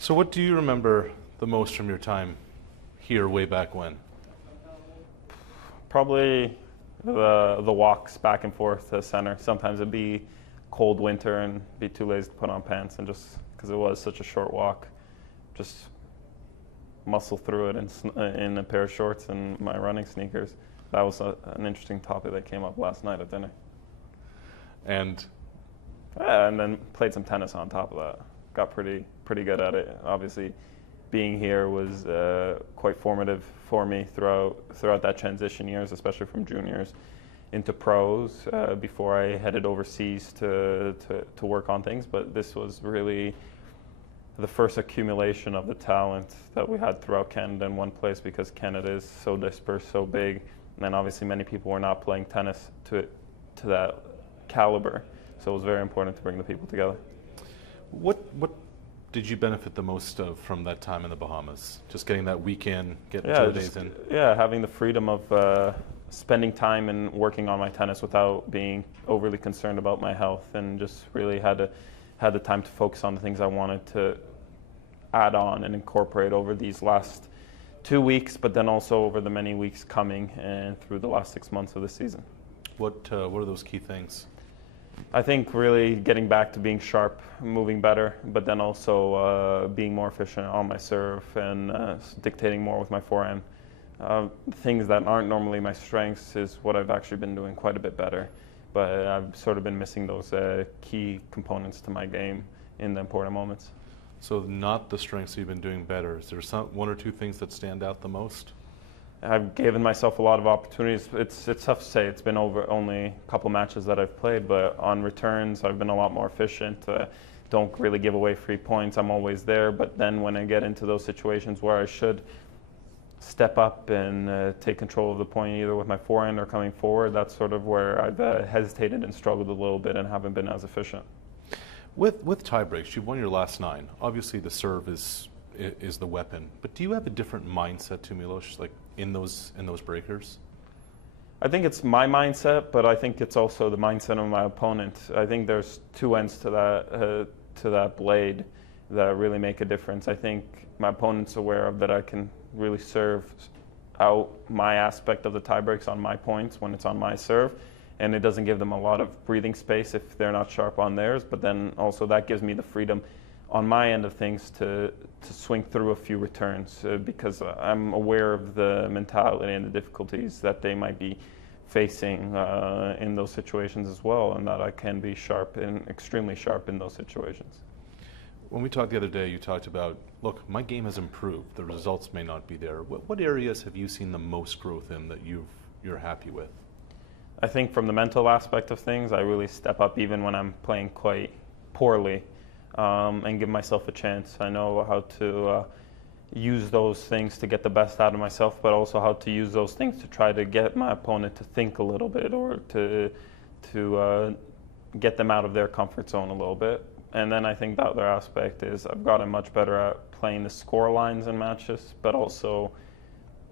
So what do you remember the most from your time here way back when? Probably the walks back and forth to center. Sometimes it'd be cold winter and be too lazy to put on pants, and just because it was such a short walk, just muscle through it in a pair of shorts and my running sneakers. That was an interesting topic that came up last night at dinner. And And then played some tennis on top of that. Got pretty good at it. Obviously, being here was quite formative for me throughout that transition years, especially from juniors into pros before I headed overseas to work on things. But this was really the first accumulation of the talent that we had throughout Canada in one place, because Canada is so dispersed, so big, and obviously many people were not playing tennis to that caliber. So it was very important to bring the people together. what did you benefit the most of from that time in the Bahamas? Just getting that weekend, getting 2 days in? Yeah, having the freedom of spending time and working on my tennis without being overly concerned about my health, and just really had the time to focus on the things I wanted to add on and incorporate over these last 2 weeks, but then also over the many weeks coming and through the last 6 months of the season. What are those key things? I think really getting back to being sharp, moving better, but then also being more efficient on my serve and dictating more with my forehand. Things that aren't normally my strengths is what I've actually been doing quite a bit better, but I've sort of been missing those key components to my game in the important moments. So not the strengths you've been doing better. Is there one or two things that stand out the most? I've given myself a lot of opportunities. It's tough to say. It's been over only a couple matches that I've played, but on returns, I've been a lot more efficient. Don't really give away free points. I'm always there, but then when I get into those situations where I should step up and take control of the point, either with my forehand or coming forward, that's sort of where I've hesitated and struggled a little bit and haven't been as efficient. With tie breaks, you've won your last 9. Obviously, the serve is the weapon. But do you have a different mindset to Milos, like in those breakers? I think it's my mindset, but I think it's also the mindset of my opponent. I think there's two ends to that blade that really make a difference. I think my opponent's aware of that I can really serve out my aspect of the tie breaks on my points when it's on my serve, and it doesn't give them a lot of breathing space if they're not sharp on theirs. But then also that gives me the freedom on my end of things to swing through a few returns because I'm aware of the mentality and the difficulties that they might be facing in those situations as well, and that I can be sharp and extremely sharp in those situations. When we talked the other day, you talked about, look, my game has improved. The results may not be there. What areas have you seen the most growth in that you're happy with? I think from the mental aspect of things, I really step up even when I'm playing quite poorly. And give myself a chance. I know how to use those things to get the best out of myself, but also how to use those things to try to get my opponent to think a little bit, or to get them out of their comfort zone a little bit. And then I think the other aspect is I've gotten much better at playing the score lines in matches, but also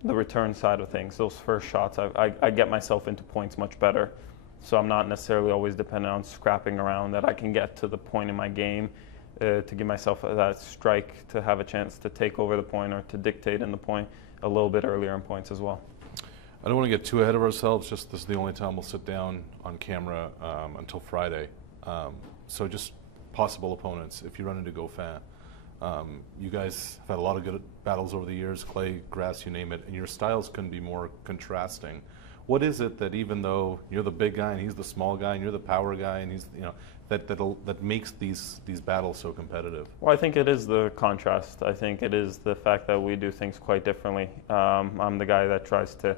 the return side of things. Those first shots, I get myself into points much better. So I'm not necessarily always dependent on scrapping around, that I can get to the point in my game to give myself that strike to have a chance to take over the point or to dictate in the point a little bit earlier in points as well. I don't want to get too ahead of ourselves. Just this is the only time we'll sit down on camera until Friday. So just possible opponents if you run into Goffin. You guys have had a lot of good battles over the years, clay, grass, you name it, and your styles couldn't be more contrasting. What is it that, even though you're the big guy and he's the small guy and you're the power guy and he's, that makes these battles so competitive? Well, I think it is the contrast. I think it is the fact that we do things quite differently. I'm the guy that tries to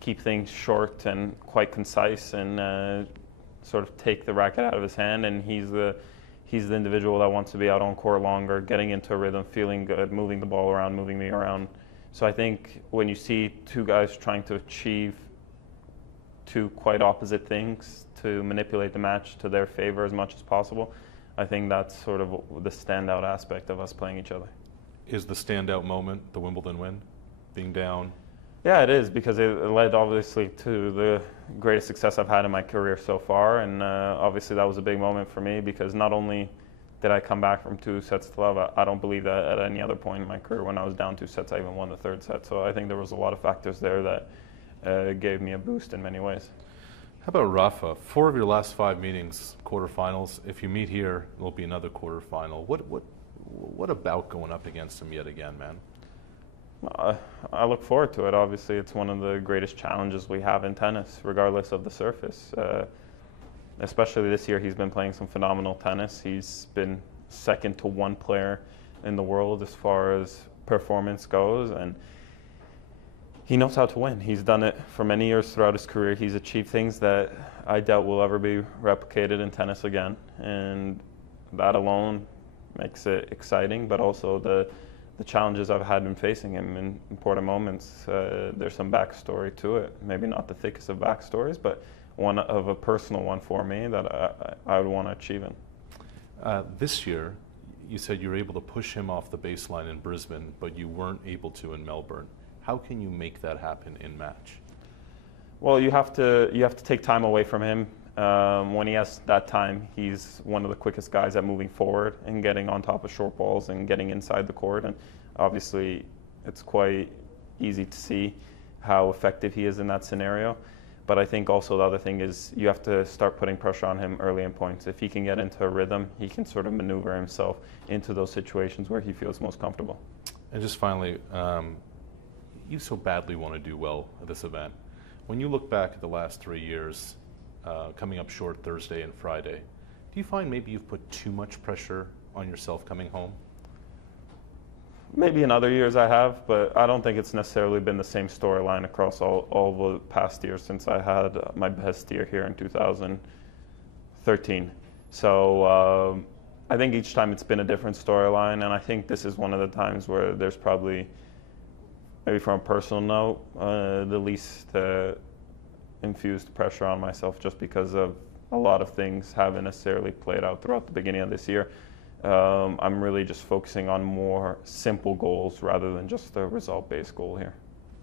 keep things short and quite concise and sort of take the racket out of his hand, and he's the individual that wants to be out on court longer, getting into a rhythm, feeling good, moving the ball around, moving me around. So I think when you see two guys trying to achieve two quite opposite things to manipulate the match to their favor as much as possible, I think that's sort of the standout aspect of us playing each other. Is the standout moment the Wimbledon win? Being down? Yeah, it is, because it led obviously to the greatest success I've had in my career so far, and obviously that was a big moment for me, because not only did I come back from 2 sets to love? I don't believe that at any other point in my career. When I was down 2 sets, I even won the third set. So I think there was a lot of factors there that gave me a boost in many ways. How about Rafa? 4 of your last 5 meetings, quarterfinals. If you meet here, it'll be another quarterfinal. What about going up against him yet again, man? I look forward to it. Obviously, it's one of the greatest challenges we have in tennis, regardless of the surface. Especially this year, he's been playing some phenomenal tennis. He's been second to one player in the world as far as performance goes, and he knows how to win. He's done it for many years throughout his career. He's achieved things that I doubt will ever be replicated in tennis again, and that alone makes it exciting, but also the challenges I've had in facing him in important moments. There's some backstory to it. Maybe not the thickest of backstories, but one of a personal one for me that I would want to achieve in. This year, you said you were able to push him off the baseline in Brisbane, but you weren't able to in Melbourne. How can you make that happen in match? Well, you have to take time away from him. When he has that time, he's one of the quickest guys at moving forward and getting on top of short balls and getting inside the court. And obviously, it's quite easy to see how effective he is in that scenario. But I think also the other thing is you have to start putting pressure on him early in points. If he can get into a rhythm, he can sort of maneuver himself into those situations where he feels most comfortable. And just finally, you so badly want to do well at this event. When you look back at the last 3 years, coming up short Thursday and Friday, do you find maybe you've put too much pressure on yourself coming home? Maybe in other years I have, but I don't think it's necessarily been the same storyline across all the past years since I had my best year here in 2013. So I think each time it's been a different storyline, and I think this is one of the times where there's probably, maybe from a personal note, the least infused pressure on myself, just because of a lot of things haven't necessarily played out throughout the beginning of this year. I'm really just focusing on more simple goals rather than just a result-based goal here.